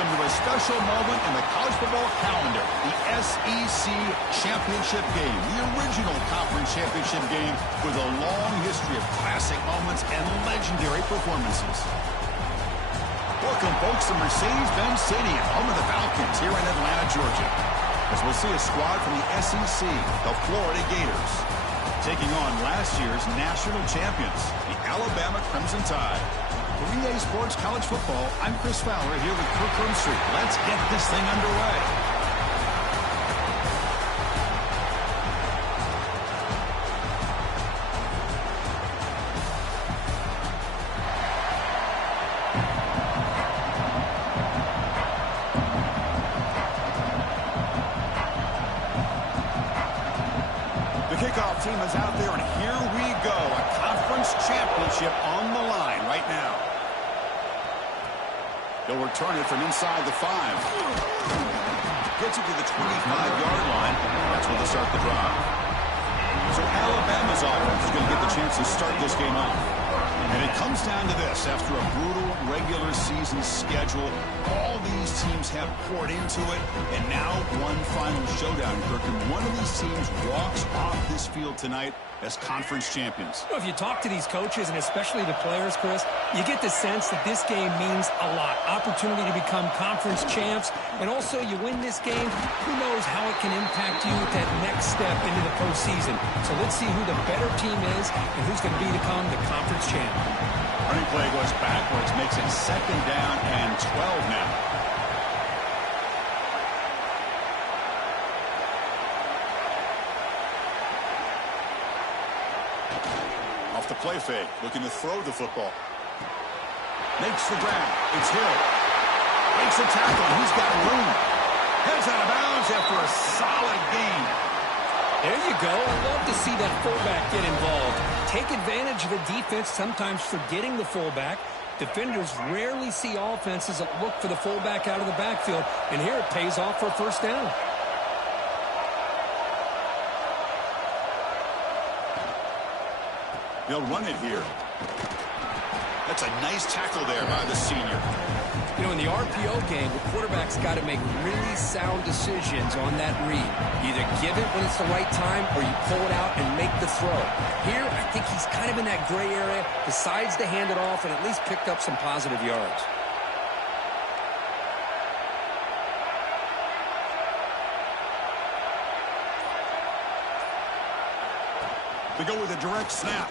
Welcome to a special moment in the college football calendar, the SEC Championship Game, the original conference championship game with a long history of classic moments and legendary performances. Welcome, folks, to Mercedes-Benz Stadium, home of the Falcons here in Atlanta, Georgia, as we'll see a squad from the SEC, the Florida Gators, taking on last year's national champions, the Alabama Crimson Tide. For EA Sports College Football, I'm Chris Fowler here with Kirk Herbstreit. Let's get this thing underway. Kickoff team is out there, and here we go. A conference championship on the line right now. They'll return it from inside the 5. Gets it to the 25-yard line. That's where they'll start the drive. So Alabama's offense is going to get the chance to start this game off. And it comes down to this. After a brutal regular season schedule, all these teams have poured into it, and now one final showdown, Kirk, and one of these teams walks off this field tonight as conference champions. Well, if you talk to these coaches, and especially the players, Chris, you get the sense that this game means a lot. Opportunity to become conference champs, and also you win this game, who knows how it can impact you at that next step into the postseason. So let's see who the better team is and who's going to become the conference champ. Running play goes backwards, makes it 2nd down and 12 now. Off the play fake, looking to throw the football. Makes the grab. It's Hill. Makes a tackle. He's got room. Heads out of bounds after a solid gain. There you go. I love to see that fullback get involved. Take advantage of the defense, sometimes forgetting the fullback. Defenders rarely see offenses that look for the fullback out of the backfield, and here it pays off for a 1st down. They'll run it here. That's a nice tackle there by the senior. You know, in the RPO game, the quarterback's got to make really sound decisions on that read. Either give it when it's the right time or you pull it out and make the throw. Here, I think he's kind of in that gray area, decides to hand it off and at least picked up some positive yards. They go with a direct snap.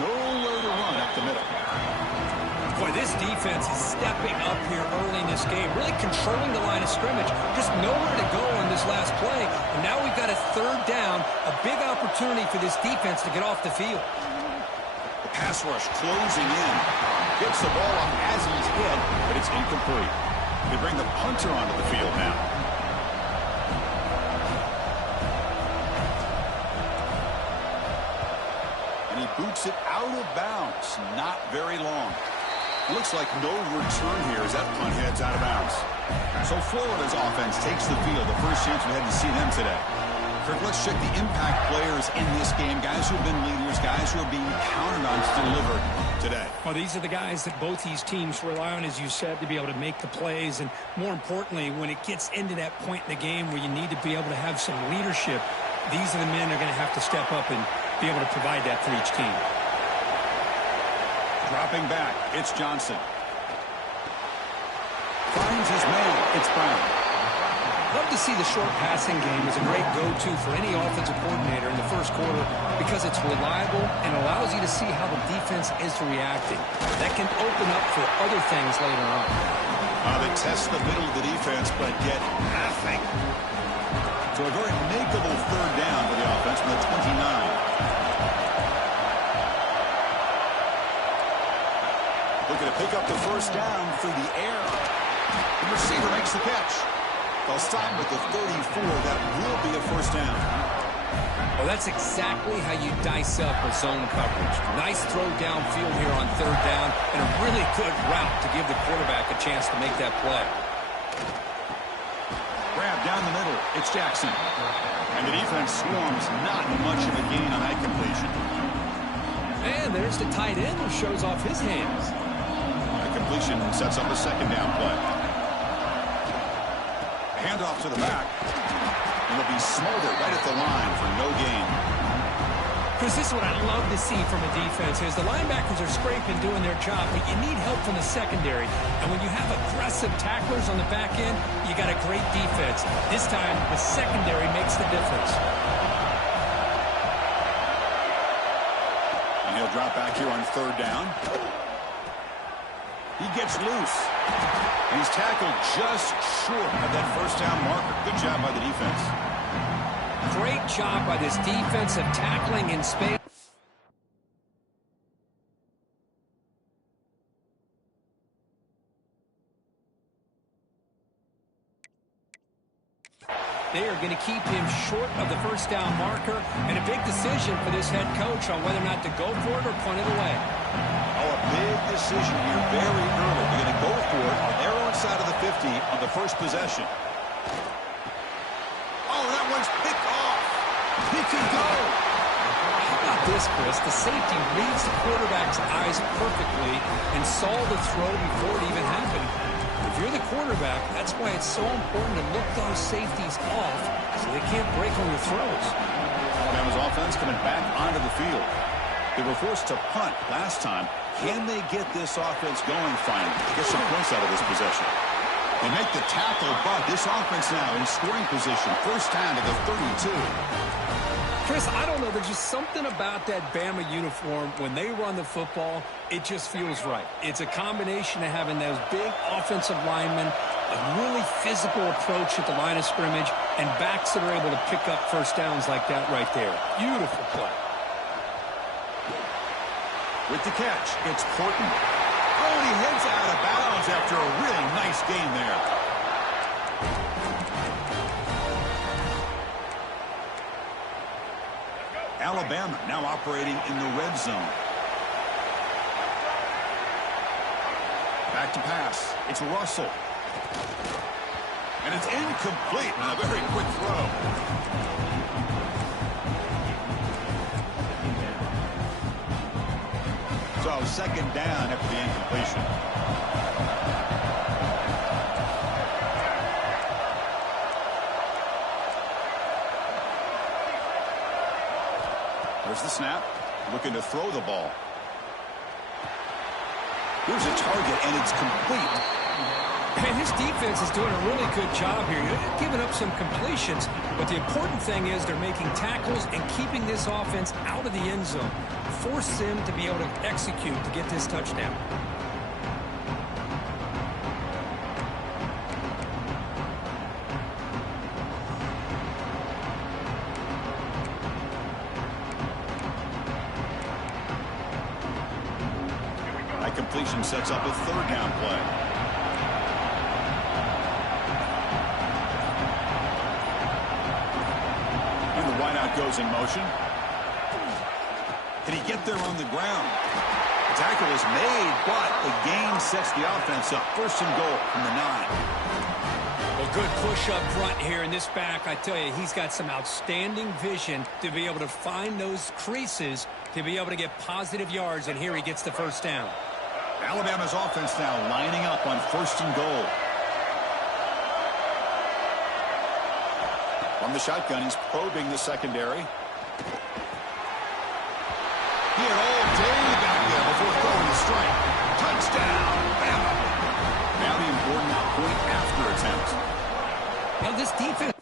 Nowhere to run up the middle. Boy, this defense is stepping up here early in this game, really controlling the line of scrimmage. Just nowhere to go on this last play. And now we've got a 3rd down, a big opportunity for this defense to get off the field. The pass rush closing in. Gets the ball up as he's hit, but it's incomplete. They bring the punter onto the field now. And he boots it out of bounds. Not very long. Looks like no return here as that punt heads out of bounds. So Florida's offense takes the field. The first chance we had to see them today. Kirk, let's check the impact players in this game. Guys who have been leaders, guys who are being counted on to deliver today. Well, these are the guys that both these teams rely on, as you said, to be able to make the plays. And more importantly, when it gets into that point in the game where you need to be able to have some leadership, these are the men that are going to have to step up and be able to provide that for each team. Dropping back, it's Johnson. Finds his man, it's Brown. Love to see the short passing game as a great go-to for any offensive coordinator in the first quarter because it's reliable and allows you to see how the defense is reacting. That can open up for other things later on. They test the middle of the defense, but get nothing. So a very makeable 3rd down for the offense from the 29. Looking to pick up the 1st down through the air. The receiver makes the catch. They'll stop with the 34. That will be a 1st down. Well, that's exactly how you dice up a zone coverage. Nice throw downfield here on 3rd down, and a really good route to give the quarterback a chance to make that play. Grab down the middle. It's Jackson. And the defense swarms. Not much of a gain on that completion. And there's the tight end who shows off his hands. The completion sets up a 2nd down play. Handoff to the back. And he'll be smothered right at the line for no gain. Chris, this is what I love to see from a defense is the linebackers are scraping, doing their job, but you need help from the secondary. And when you have aggressive tacklers on the back end, you got a great defense. This time, the secondary makes the difference. And he'll drop back here on third down. He gets loose. And he's tackled just short of that first down marker. Good job by the defense. Great job by this defensive tackling in space. They are going to keep him short of the first down marker, and a big decision for this head coach on whether or not to go for it or punt it away. Oh, a big decision here very early. They're going to go for it on their own side of the 50 on the first possession. Oh, that one's picked off. He can go. How about this, Chris? The safety reads the quarterback's eyes perfectly and saw the throw before it even happened. If you're the quarterback, that's why it's so important to look those safeties off so they can't break on your throws. Alabama's offense coming back onto the field. They were forced to punt last time. Can they get this offense going finally? Get some points out of this possession. They make the tackle, but this offense now in scoring position. First down to the 32. Chris, I don't know. There's just something about that Bama uniform. When they run the football, it just feels right. It's a combination of having those big offensive linemen, a really physical approach at the line of scrimmage, and backs that are able to pick up first downs like that right there. Beautiful play. With the catch, it's Porton. Oh, and he heads out of bounds after a really nice game there. Alabama now operating in the red zone. Back to pass. It's Russell. And it's incomplete on a very quick throw. So second down after the incompletion. There's the snap. Looking to throw the ball. Here's a target, and it's complete. And his defense is doing a really good job here. They're giving up some completions, but the important thing is they're making tackles and keeping this offense out of the end zone. Force them to be able to execute to get this touchdown. That completion sets up a third down play. And the wideout goes in motion. Can he get there on the ground? The tackle is made, but the gain sets the offense up. First and goal from the 9. Well, good push up front here in this back. I tell you, he's got some outstanding vision to be able to find those creases to be able to get positive yards, and here he gets the first down. Alabama's offense now lining up on first and goal. From the shotgun, he's probing the secondary. He had all day back there before throwing the strike. Touchdown, Bama. Now the important point after attempt. Now this defense.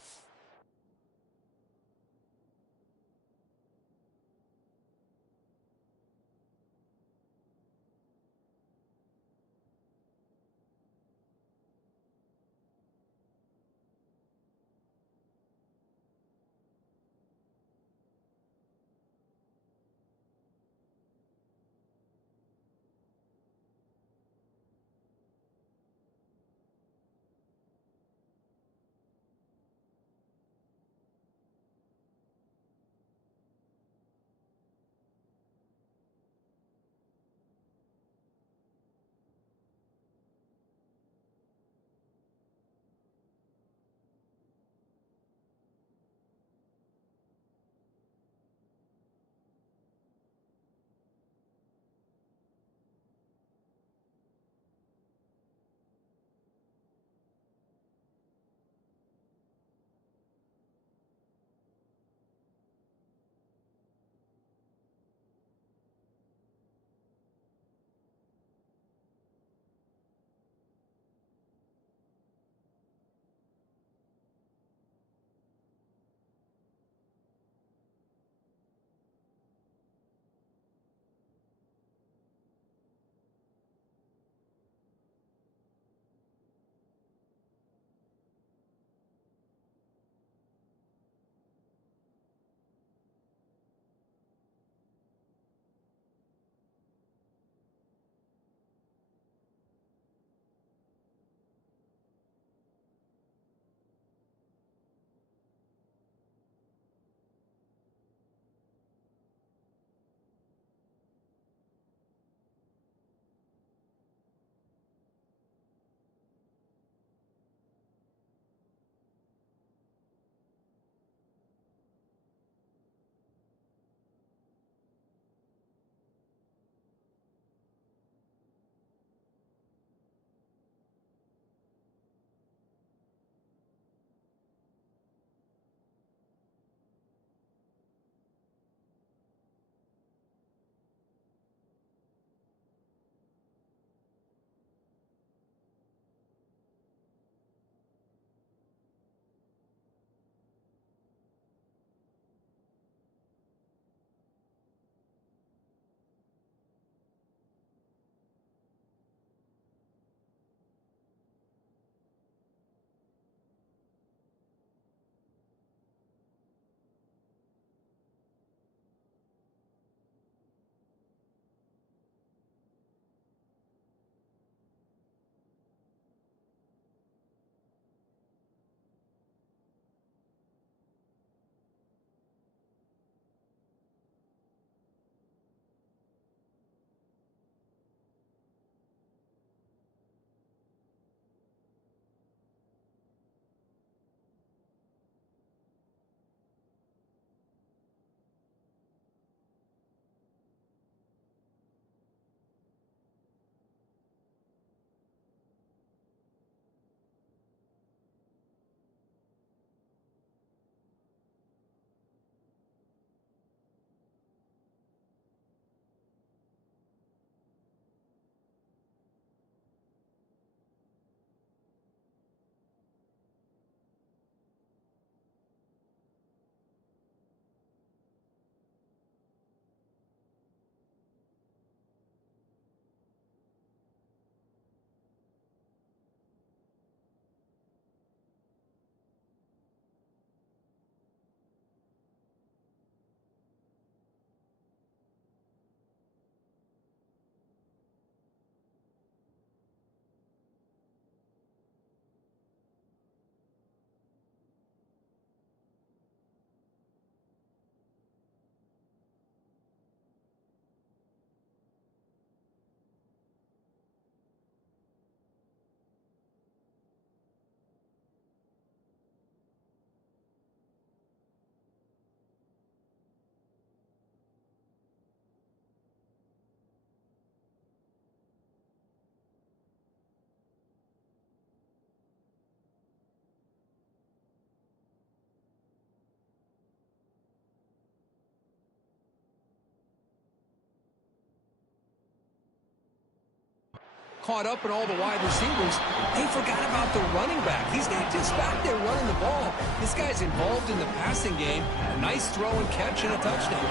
caught up in all the wide receivers, they forgot about the running back. He's not just back there running the ball. This guy's involved in the passing game. A nice throw and catch and a touchdown.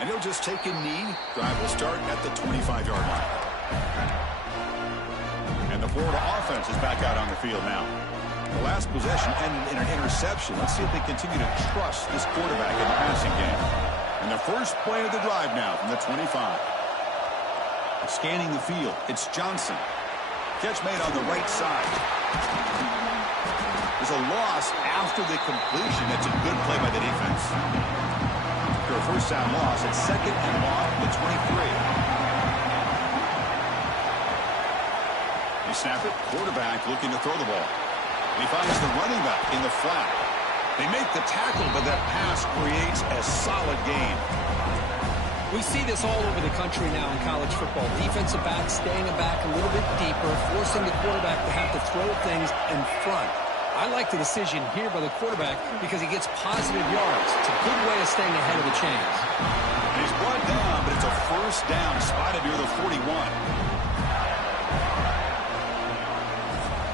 And he'll just take a knee. Drive will start at the 25-yard line. And the Florida offense is back out on the field now. The last possession ended in an interception. Let's see if they continue to trust this quarterback in the passing game. And the first play of the drive now from the 25. Scanning the field, it's Johnson. Catch made on the right side. There's a loss after the completion. That's a good play by the defense. A first down loss. It's second and long at the 23. They snap it. Quarterback looking to throw the ball. He finds the running back in the flat. They make the tackle, but that pass creates a solid gain. We see this all over the country now in college football. Defensive backs staying back a little bit deeper, forcing the quarterback to have to throw things in front. I like the decision here by the quarterback because he gets positive yards. It's a good way of staying ahead of the chains. And he's brought down, but it's a first down, spotted near the 41.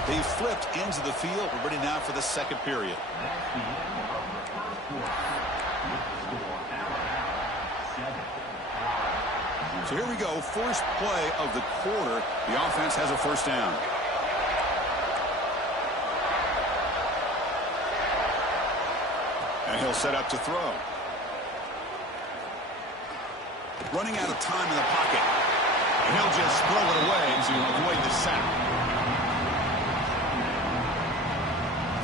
They flipped into the field. We're ready now for the second period. So here we go, first play of the quarter. The offense has a first down. And he'll set up to throw. Running out of time in the pocket. And he'll just throw it away to avoid the sack.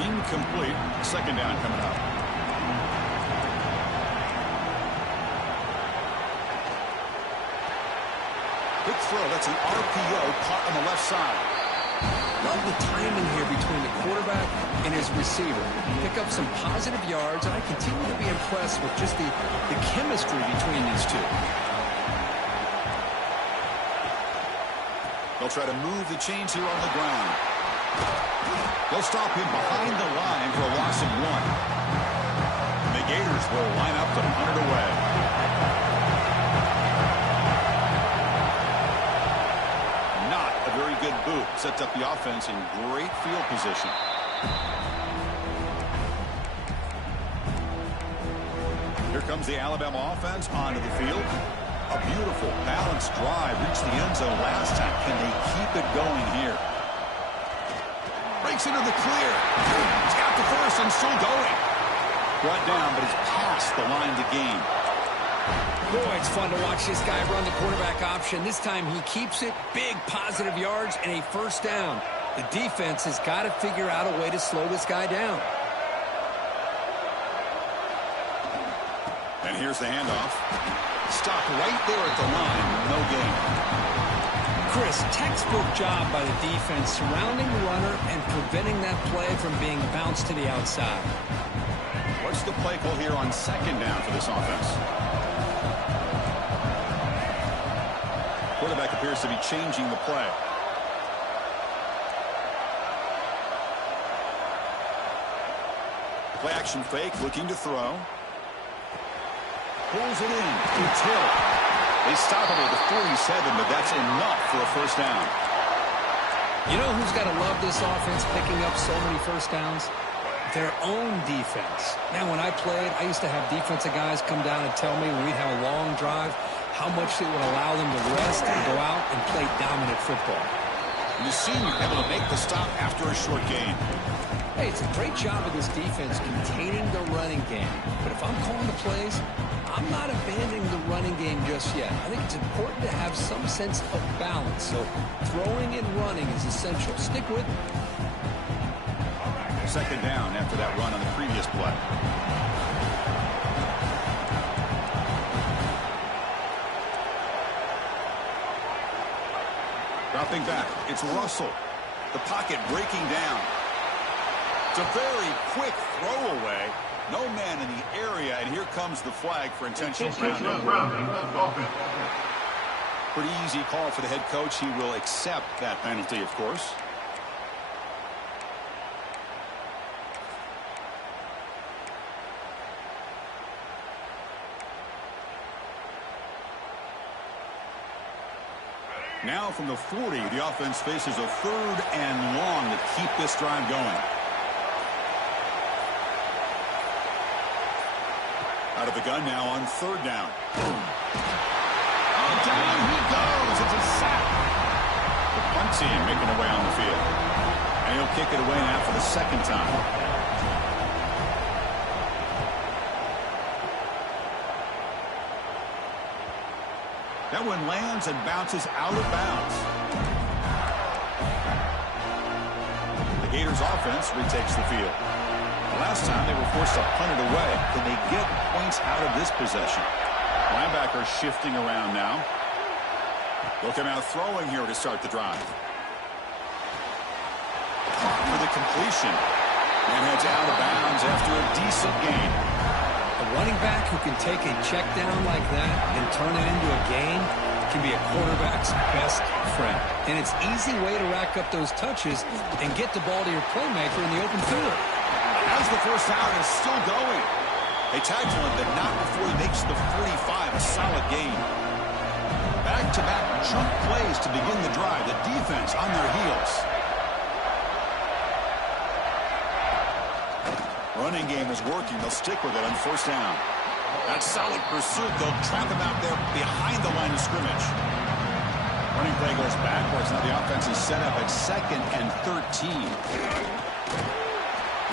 Incomplete. Second down coming up. Quick throw. That's an RPO caught on the left side. Love the timing here between the quarterback and his receiver. Pick up some positive yards, and I continue to be impressed with just the chemistry between these two. They'll try to move the chains here on the ground. They'll stop him behind the line for a loss of 1. The Gators will line up to punt it away. Very good boot. Sets up the offense in great field position. Here comes the Alabama offense onto the field. A beautiful balanced drive. Reached the end zone last time. Can they keep it going here? Breaks into the clear. He's got the first and still going. Brought down, but he's past the line to gain. Boy, it's fun to watch this guy run the quarterback option. This time he keeps it. Big positive yards and a first down. The defense has got to figure out a way to slow this guy down. And here's the handoff. Stop right there at the line. No gain. Chris, textbook job by the defense surrounding the runner and preventing that play from being bounced to the outside. What's the play call here on second down for this offense? Quarterback appears to be changing the play. Play action fake, looking to throw. Pulls it in. It's Hill. They stop him at the 47, but that's enough for a first down. You know who's got to love this offense picking up so many first downs? Their own defense. Man, when I played, I used to have defensive guys come down and tell me when we'd have a long drive how much it would allow them to rest and go out and play dominant football. And the senior able to make the stop after a short gain. Hey, it's a great job of this defense containing the running game. But if I'm calling the plays, I'm not abandoning the running game just yet. I think it's important to have some sense of balance. So throwing and running is essential. Stick with it. Second down after that run on the previous play. Dropping back, it's Russell. The pocket breaking down. It's a very quick throwaway. No man in the area, and here comes the flag for intentional grounding. Pretty easy call for the head coach. He will accept that penalty, of course. Now from the 40, the offense faces a 3rd and long to keep this drive going. Out of the gun now on 3rd down. Oh, down he goes. It's a sack. The punt team making their way on the field. And he'll kick it away now for the 2nd time. That one lands and bounces out of bounds. The Gators offense retakes the field. The last time they were forced to punt it away. Can they get points out of this possession? Linebacker shifting around now. They'll come out throwing here to start the drive. Caught for the completion. And heads out of bounds after a decent gain. A running back who can take a check down like that and turn it into a gain can be a quarterback's best friend. And it's an easy way to rack up those touches and get the ball to your playmaker in the open field. As the first down is still going. They tackle him, but not before he makes the 45, a solid gain. Back-to-back chunk plays to begin the drive. The defense on their heels. Running game is working. They'll stick with it on 1st down. That solid pursuit. They'll trap him out there behind the line of scrimmage. Running play goes backwards. Now the offense is set up at 2nd and 13.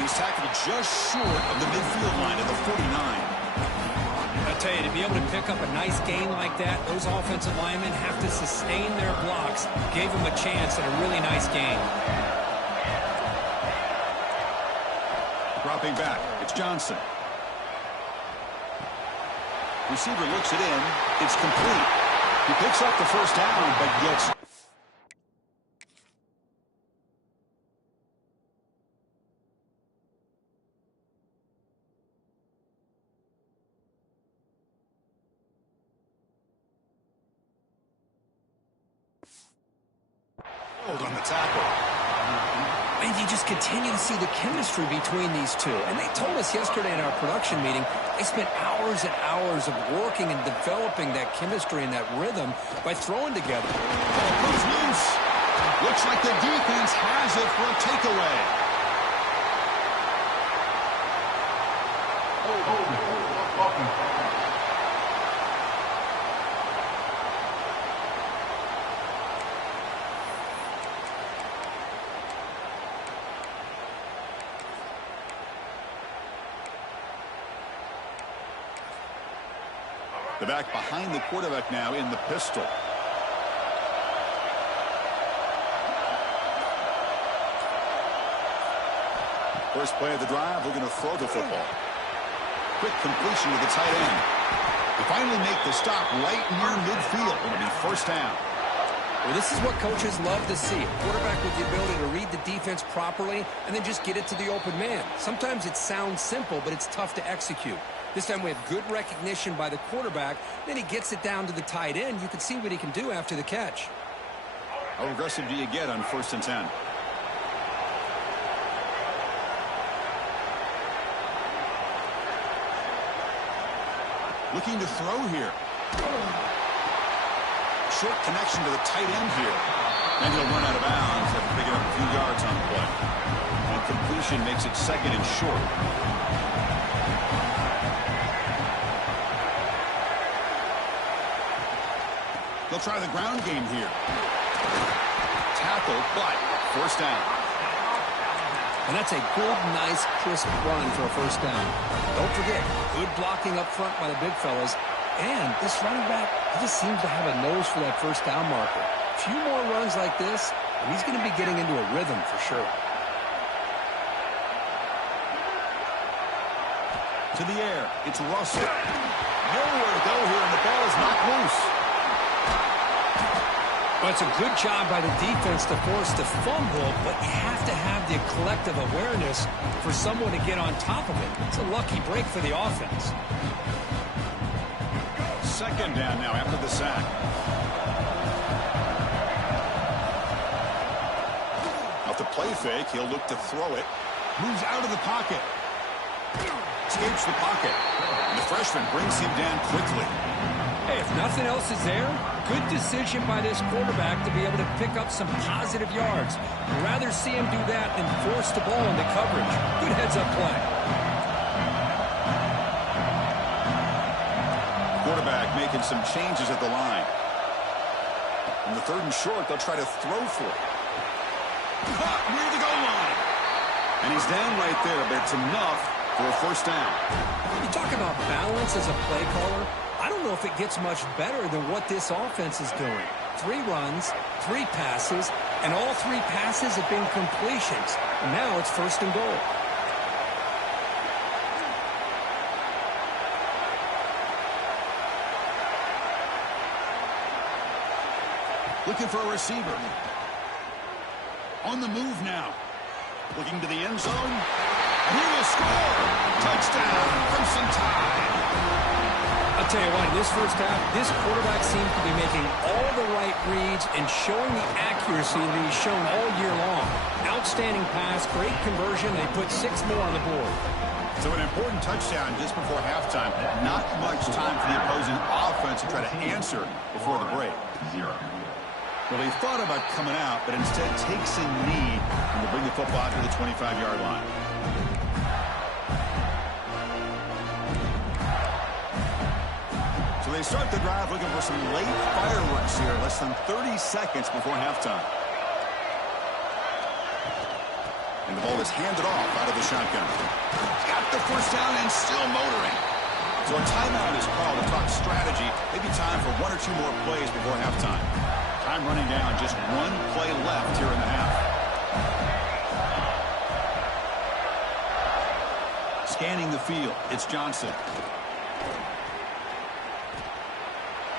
He's tackled just short of the midfield line at the 49. I tell you, to be able to pick up a nice gain like that, those offensive linemen have to sustain their blocks. Gave him a chance at a really nice gain. Dropping back, it's Johnson. Receiver looks it in. It's complete. He picks up the 1st down, but gets... on the tackle. And you just continue to see the chemistry between these two. And they told us yesterday in our production meeting, they spent hours and hours of working and developing that chemistry and that rhythm by throwing together. Ball goes loose. Looks like the defense has it for a takeaway. The back behind the quarterback now in the pistol. First play of the drive, we're going to throw the football. Quick completion to the tight end. They finally make the stop right near midfield. It'll be 1st down. Well, this is what coaches love to see. A quarterback with the ability to read the defense properly and then just get it to the open man. Sometimes it sounds simple, but it's tough to execute. This time we have good recognition by the quarterback. Then he gets it down to the tight end. You can see what he can do after the catch. How aggressive do you get on 1st and 10? Looking to throw here. Short connection to the tight end here. And he'll run out of bounds after picking up a few yards on the play. And completion makes it 2nd and short. They'll try the ground game here. Tackle, but 1st down. And that's a good, nice, crisp run for a 1st down. Don't forget, good blocking up front by the big fellas. And this running back, he just seems to have a nose for that 1st down marker. A few more runs like this, and he's going to be getting into a rhythm for sure. To the air, it's Russell. Nowhere to go here, and the ball is knocked loose. Well, it's a good job by the defense to force the fumble, but you have to have the collective awareness for someone to get on top of it. It's a lucky break for the offense. 2nd down now after the sack. Off the play fake, he'll look to throw it. Moves out of the pocket. Escapes the pocket. And the freshman brings him down quickly. Hey, if nothing else is there, good decision by this quarterback to be able to pick up some positive yards. I'd rather see him do that than force the ball into coverage. Good heads-up play. Quarterback making some changes at the line. On the 3rd and short, they'll try to throw for it. Caught near the goal line. And he's down right there, but it's enough for a first down. You talk about balance as a play caller. I don't know if it gets much better than what this offense is doing. 3 runs, 3 passes, and all 3 passes have been completions. And now it's 1st and goal. Looking for a receiver. On the move now. Looking to the end zone. And he will score. Touchdown, Crimson Tide. I'll tell you what, in this first half, this quarterback seems to be making all the right reads and showing the accuracy that he's shown all year long. Outstanding pass, great conversion. They put 6 more on the board. So an important touchdown just before halftime. Not much time for the opposing offense to try to answer before the break. 0. Well, they thought about coming out, but instead takes a knee and will bring the football to the 25-yard line. So they start the drive looking for some late fireworks here, less than 30 seconds before halftime. And the ball is handed off out of the shotgun. Got the first down and still motoring. So a timeout is called to talk strategy. Maybe time for 1 or 2 more plays before halftime. Time running down, just 1 play left here in the half. Scanning the field, it's Johnson.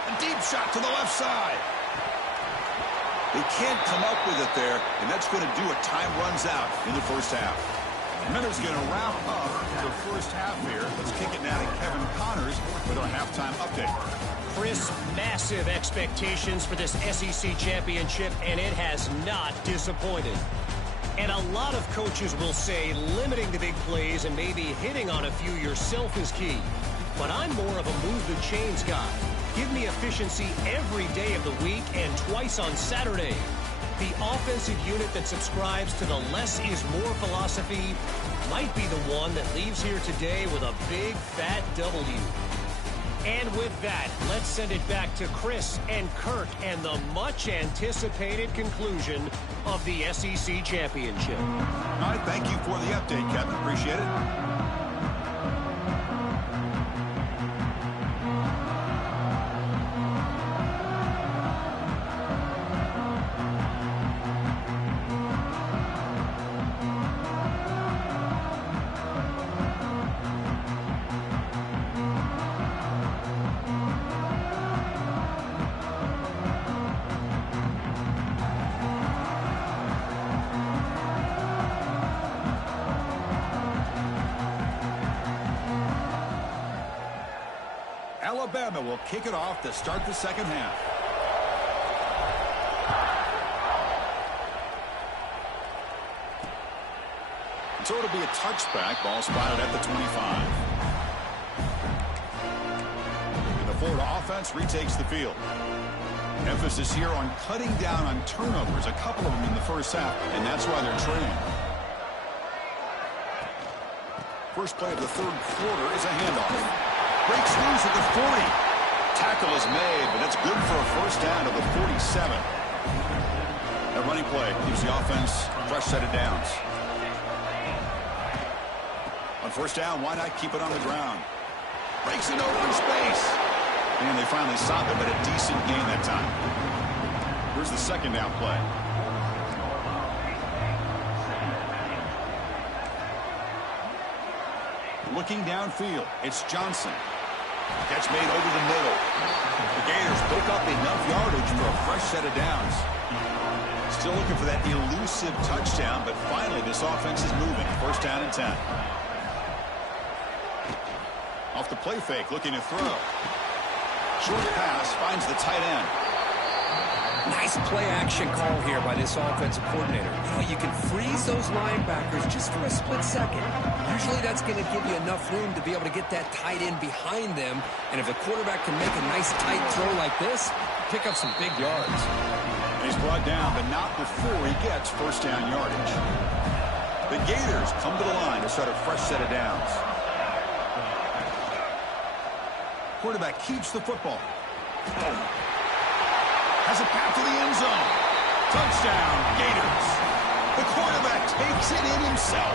A deep shot to the left side. They can't come up with it there, and that's going to do it. Time runs out in the first half. Miller's going to wrap up the first half here. Let's kick it now to Kevin Connors with our halftime update. Chris, massive expectations for this SEC championship, and it has not disappointed. And a lot of coaches will say limiting the big plays and maybe hitting on a few yourself is key. But I'm more of a move the chains guy. Give me efficiency every day of the week and twice on Saturday. The offensive unit that subscribes to the less is more philosophy might be the one that leaves here today with a big fat W. And with that, let's send it back to Chris and Kirk and the much-anticipated conclusion of the SEC Championship. All right, thank you for the update, Kevin. Appreciate it. Alabama will kick it off to start the second half. So it'll be a touchback. Ball spotted at the 25. And the Florida offense retakes the field. Emphasis here on cutting down on turnovers, a couple of them in the first half, and that's why they're trailing. First play of the third quarter is a handoff. Breaks loose at the 40. Tackle is made, but that's good for a first down to the 47. That running play gives the offense a fresh set of downs. On first down, why not keep it on the ground? Breaks it over in space. And they finally stop it, but a decent gain that time. Here's the second down play. Looking downfield, it's Johnson. Catch made over the middle. The Gators pick up enough yardage for a fresh set of downs. Still looking for that elusive touchdown, but finally this offense is moving. First down and 10. Off the play fake, looking to throw. Short pass finds the tight end. Nice play-action call here by this offensive coordinator. You know, you can freeze those linebackers just for a split second. Usually that's going to give you enough room to be able to get that tight end behind them. And if the quarterback can make a nice tight throw like this, pick up some big yards. He's brought down, but not before he gets first down yardage. The Gators come to the line to start a fresh set of downs. Quarterback keeps the football. Has a path to the end zone. Touchdown, Gators. The quarterback takes it in himself.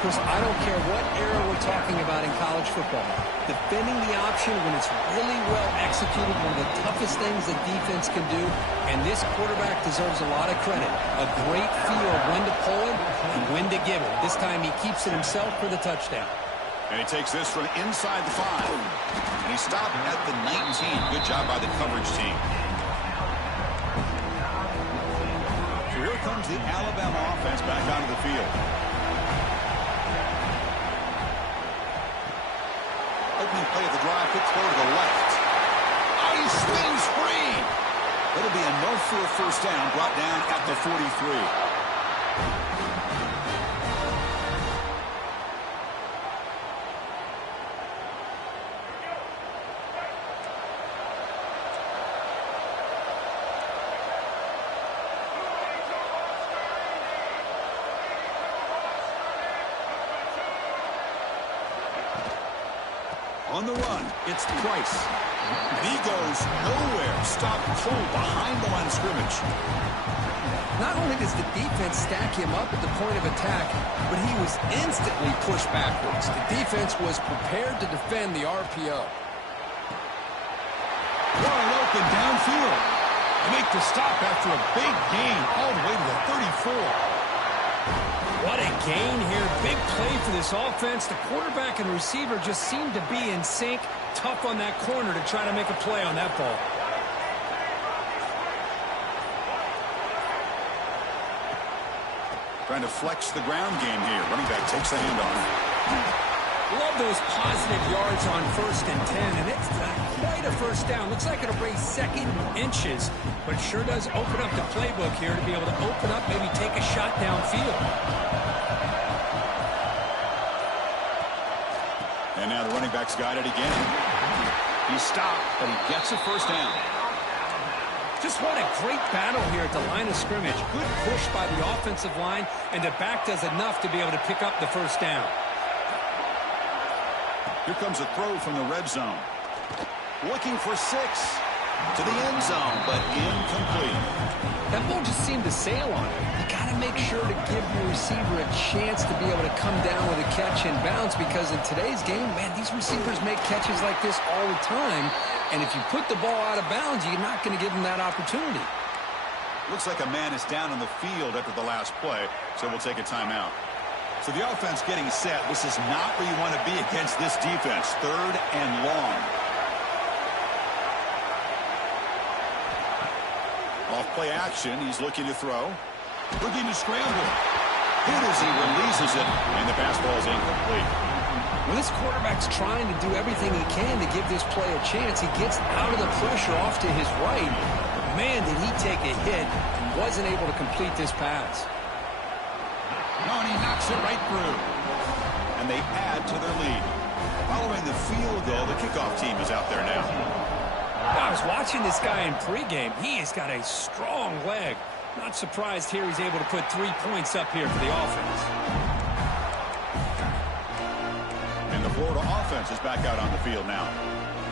Chris, I don't care what era we're talking about in college football. Defending the option when it's really well executed, one of the toughest things the defense can do, and this quarterback deserves a lot of credit. A great feel of when to pull him and when to give him. This time he keeps it himself for the touchdown. And he takes this from inside the 5. And he stopped at the 19. Good job by the coverage team. So here comes the Alabama offense back onto the field. Opening play of the drive, quick throw to the left. Oh, he spins free. It'll be enough for a first down, brought down at the 43. On the run, it's Price. He goes nowhere. Stopped cold behind the line of scrimmage. Not only does the defense stack him up at the point of attack, but he was instantly pushed backwards. The defense was prepared to defend the RPO. Wide open downfield. They make the stop after a big gain all the way to the 34. What a gain here. Big play for this offense. The quarterback and receiver just seem to be in sync. Tough on that corner to try to make a play on that ball. Trying to flex the ground game here. Running back takes the handoff. Love those positive yards on 1st and 10, and it's not quite a first down. Looks like it'll bring second inches, but it sure does open up the playbook here to be able to open up, maybe take a shot downfield. And now the running back's got it again. He stopped, but he gets a first down. Just what a great battle here at the line of scrimmage. Good push by the offensive line, and the back does enough to be able to pick up the first down. Here comes a throw from the red zone. Looking for 6 to the end zone, but incomplete. That ball just seemed to sail on it. You got to make sure to give your receiver a chance to be able to come down with a catch and bounce, because in today's game, man, these receivers make catches like this all the time. And if you put the ball out of bounds, you're not going to give them that opportunity. Looks like a man is down on the field after the last play, so we'll take a timeout. So the offense getting set. This is not where you want to be against this defense. 3rd and long. Off play action. He's looking to throw. Looking to scramble. Hit as he releases it, and the pass ball is incomplete. When this quarterback's trying to do everything he can to give this play a chance, he gets out of the pressure off to his right. But man, did he take a hit and wasn't able to complete this pass. No, and he knocks it right through. And they add to their lead. Following the field goal, the kickoff team is out there now. I was watching this guy in pregame. He has got a strong leg. Not surprised here he's able to put 3 points up here for the offense. And the Florida offense is back out on the field now.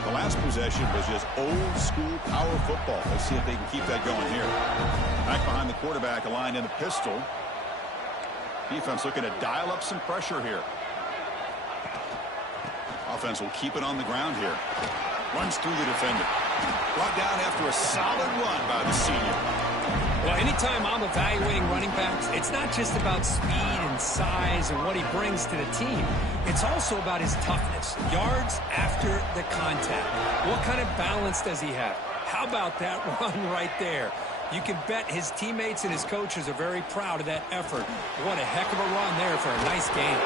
The last possession was just old school power football. Let's see if they can keep that going here. Back behind the quarterback, aligned in the pistol. Defense looking to dial up some pressure here. Offense will keep it on the ground here. Runs through the defender. Brought down after a solid run by the senior. Well, anytime I'm evaluating running backs, it's not just about speed and size and what he brings to the team. It's also about his toughness. Yards after the contact. What kind of balance does he have? How about that run right there? You can bet his teammates and his coaches are very proud of that effort. What a heck of a run there for a nice game.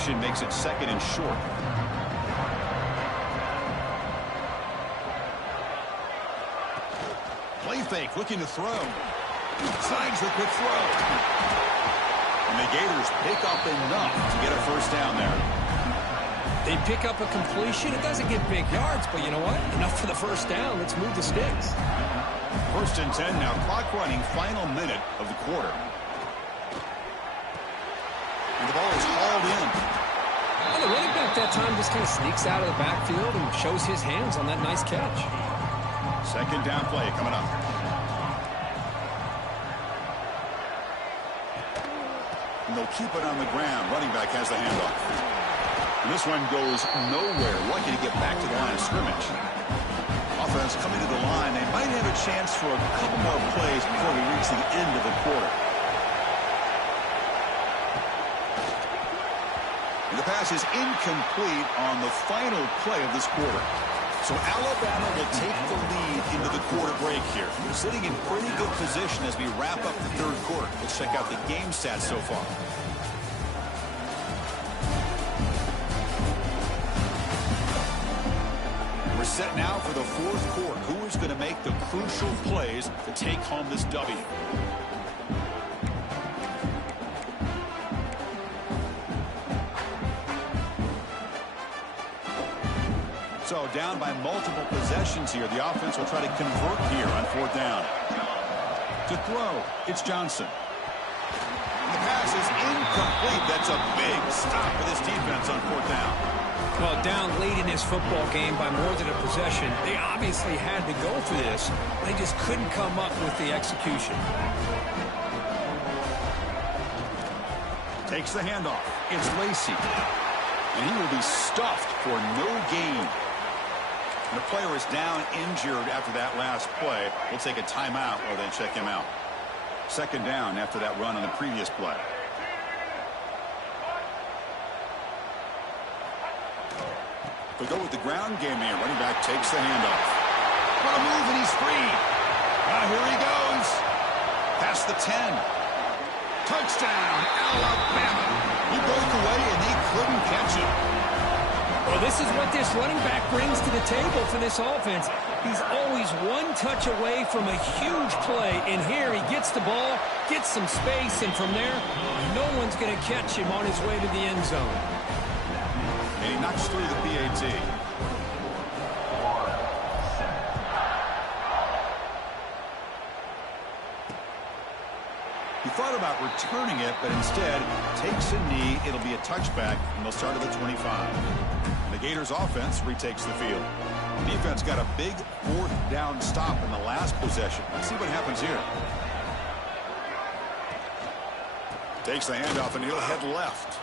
substitution makes it second and short. Play fake, looking to throw. Signs the quick throw. And the Gators pick up enough to get a first down there. They pick up a completion. It doesn't get big yards, but you know what? Enough for the first down. Let's move the sticks. First and 10 now. Clock running, final minute of the quarter. And the ball is hauled in. And the running back that time just kind of sneaks out of the backfield and shows his hands on that nice catch. Second down play coming up. And they'll keep it on the ground. Running back has the handoff. And this one goes nowhere. Lucky to get back to the line of scrimmage. Offense coming to the line. They might have a chance for a couple more plays before we reach the end of the quarter. And the pass is incomplete on the final play of this quarter. So Alabama will take the lead into the quarter break here. They're sitting in pretty good position as we wrap up the third quarter. Let's check out the game stats so far. We're set now for the fourth quarter. Who is going to make the crucial plays to take home this W? So down by multiple possessions here. The offense will try to convert here on fourth down. To throw, it's Johnson. The pass is incomplete. That's a big stop for this defense on fourth down. Well, down late in this football game by more than a possession, they obviously had to go for this. They just couldn't come up with the execution. Takes the handoff. It's Lacy. And he will be stuffed for no gain. And the player is down injured after that last play. We'll take a timeout while they check him out. Second down after that run on the previous play. They go with the ground game here. Running back takes the handoff. What a move, and he's free. Now here he goes. Past the 10. Touchdown, Alabama. He broke away, and they couldn't catch him. Well, this is what this running back brings to the table for this offense. He's always one touch away from a huge play, and here he gets the ball, gets some space, and from there, no one's going to catch him on his way to the end zone. And he knocks through the PAT. He thought about returning it, but instead takes a knee. It'll be a touchback, and they'll start at the 25. And the Gators offense retakes the field. The defense got a big fourth down stop in the last possession. Let's see what happens here. Takes the handoff, and he'll head left.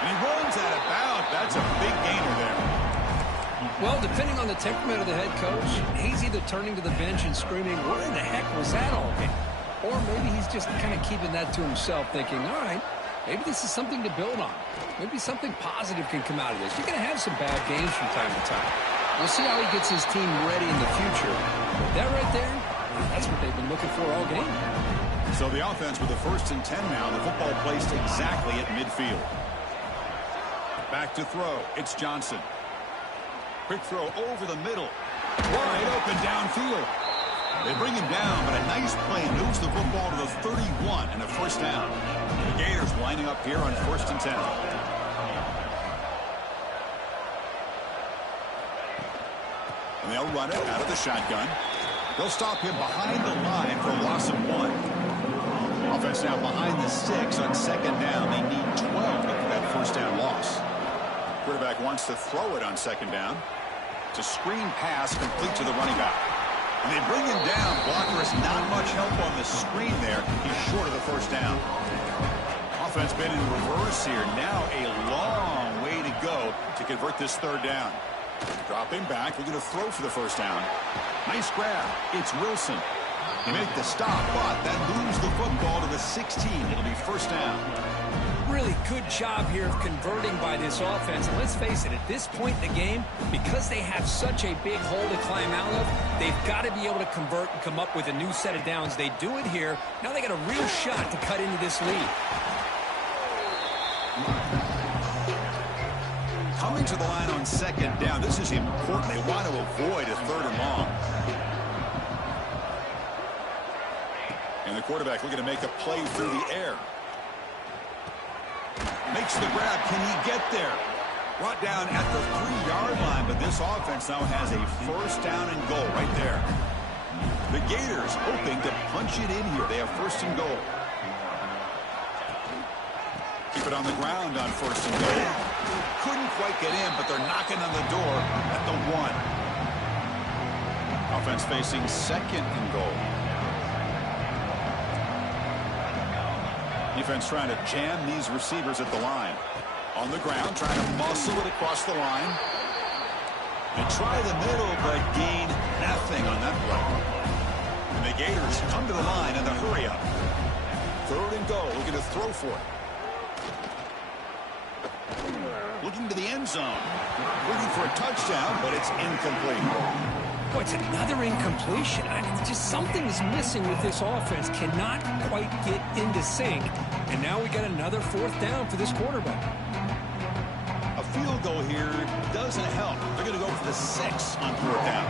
And he runs out of bounds. That's a big gainer there. Well, depending on the temperament of the head coach, he's either turning to the bench and screaming, "What in the heck was that all game?" Or maybe he's just kind of keeping that to himself, thinking, all right, maybe this is something to build on. Maybe something positive can come out of this. You're going to have some bad games from time to time. We'll see how he gets his team ready in the future. That right there, that's what they've been looking for all game. So the offense with a first and 10 now. The football placed exactly at midfield. Back to throw. It's Johnson. Quick throw over the middle. Wide open downfield. They bring him down, but a nice play moves the football to the 31 and a first down. The Gators lining up here on first and 10. And they'll run it out of the shotgun. They'll stop him behind the line for a loss of 1. Offense now behind the 6 on second down. They need 12 for that first down loss. Quarterback wants to throw it on second down. It's a screen pass complete to the running back. And they bring him down. Blocker is not much help on the screen there. He's short of the first down. Offense been in reverse here. Now a long way to go to convert this third down. Dropping back. We're going to throw for the first down. Nice grab. It's Wilson. They make the stop, but that moves the football to the 16. It'll be first down. Really good job here of converting by this offense. And let's face it, at this point in the game, because they have such a big hole to climb out of, they've got to be able to convert and come up with a new set of downs. They do it here. Now they got a real shot to cut into this lead. Coming to the line on second down. This is important. They want to avoid a third and long. And the quarterback looking to make a play through the air. Makes the grab. Can he get there? Brought down at the 3-yard line, but this offense now has a first down and goal right there. The Gators hoping to punch it in here. They have first and goal. Keep it on the ground on first and goal. Couldn't quite get in, but they're knocking on the door at the 1. Offense facing second and goal. Defense trying to jam these receivers at the line. On the ground, trying to muscle it across the line. They try the middle, but gain nothing on that play. And the Gators come to the line in the hurry-up. Third and goal, looking to throw for it. Looking to the end zone. Looking for a touchdown, but it's incomplete. Boy, it's another incompletion. Just something is missing with this offense. Cannot quite get into sync. And now we got another fourth down for this quarterback. A field goal here doesn't help. They're going to go for the 6 on fourth down.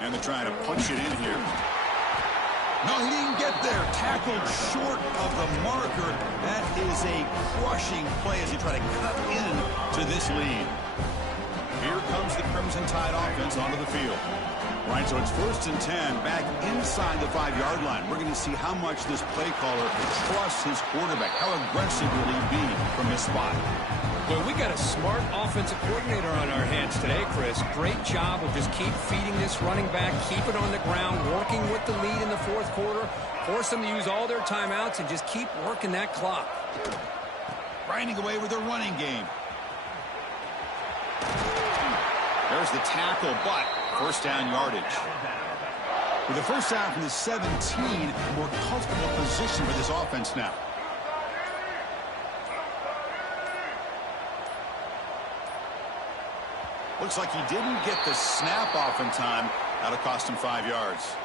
And they're trying to punch it in here. No, he didn't get there. Tackled short of the marker. That is a crushing play as he try to cut in to this lead. Here comes the Crimson Tide offense onto the field. Right, so it's first and 10 back inside the 5-yard line. We're going to see how much this play caller trusts his quarterback. How aggressive will he be from his spot? Well, we got a smart offensive coordinator on our hands today, Chris. Great job of just keep feeding this running back, keep it on the ground, working with the lead in the fourth quarter, force them to use all their timeouts, and just keep working that clock. Grinding away with their running game. There's the tackle, but first down yardage. With the first down from the 17, a more comfortable position for this offense now. Looks like he didn't get the snap off in time. That'll cost him 5 yards.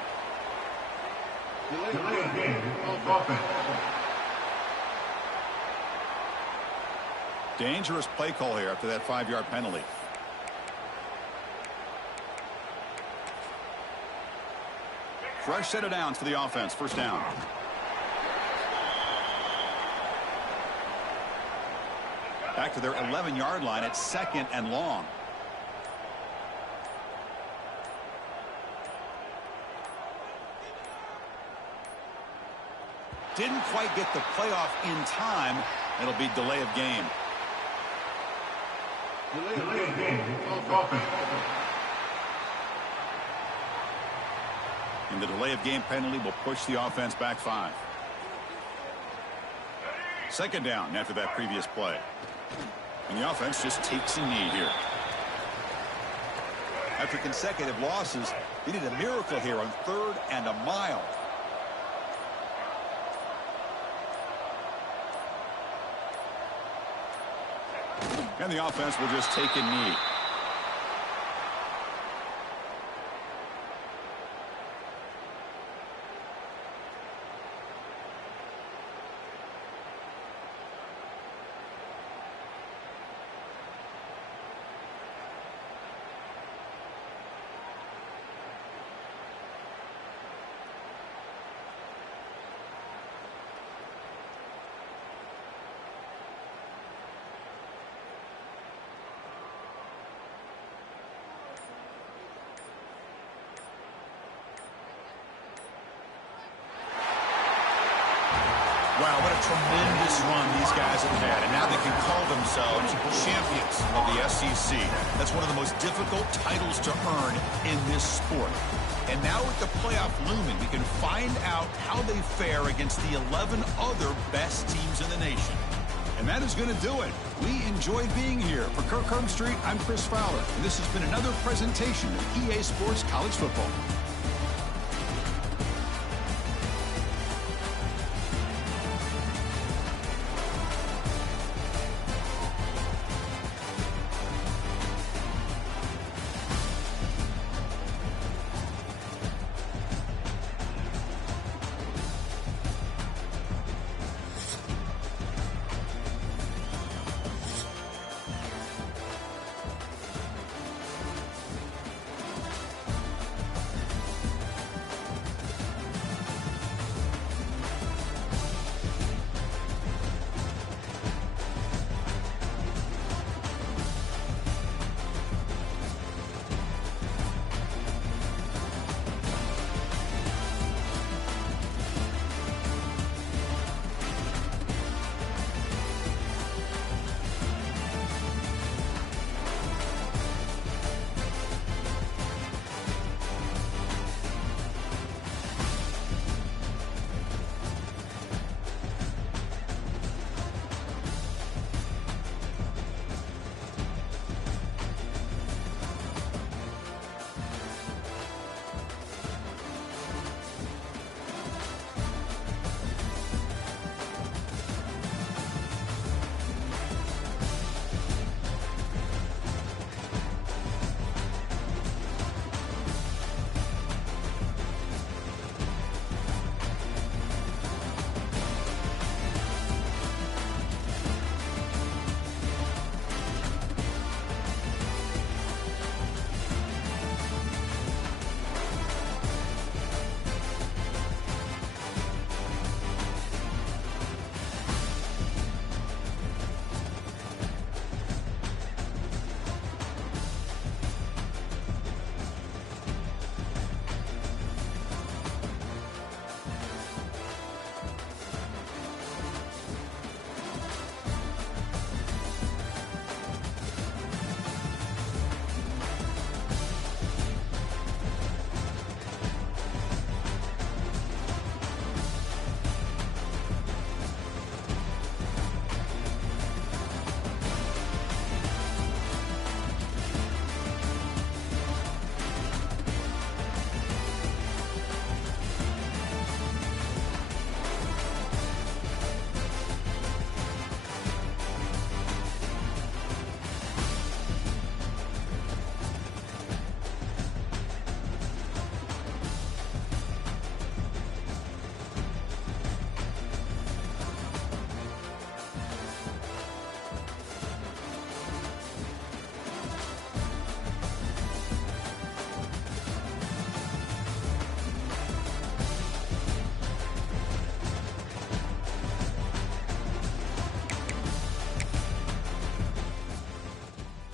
Dangerous play call here after that 5-yard penalty. Fresh set of downs for the offense. First down. Back to their 11-yard line at second and long. Didn't quite get the playoff in time. It'll be delay of game. Delay of game. And the delay of game penalty will push the offense back 5. Second down after that previous play. And the offense just takes a knee here. After consecutive losses, they need a miracle here on 3rd and a mile. And the offense will just take a knee. Wow, what a tremendous run these guys have had. And now they can call themselves champions of the SEC. That's one of the most difficult titles to earn in this sport. And now with the playoff looming, we can find out how they fare against the 11 other best teams in the nation. And that is going to do it. We enjoyed being here. For Kirk Herbstreit, I'm Chris Fowler. And this has been another presentation of EA Sports College Football.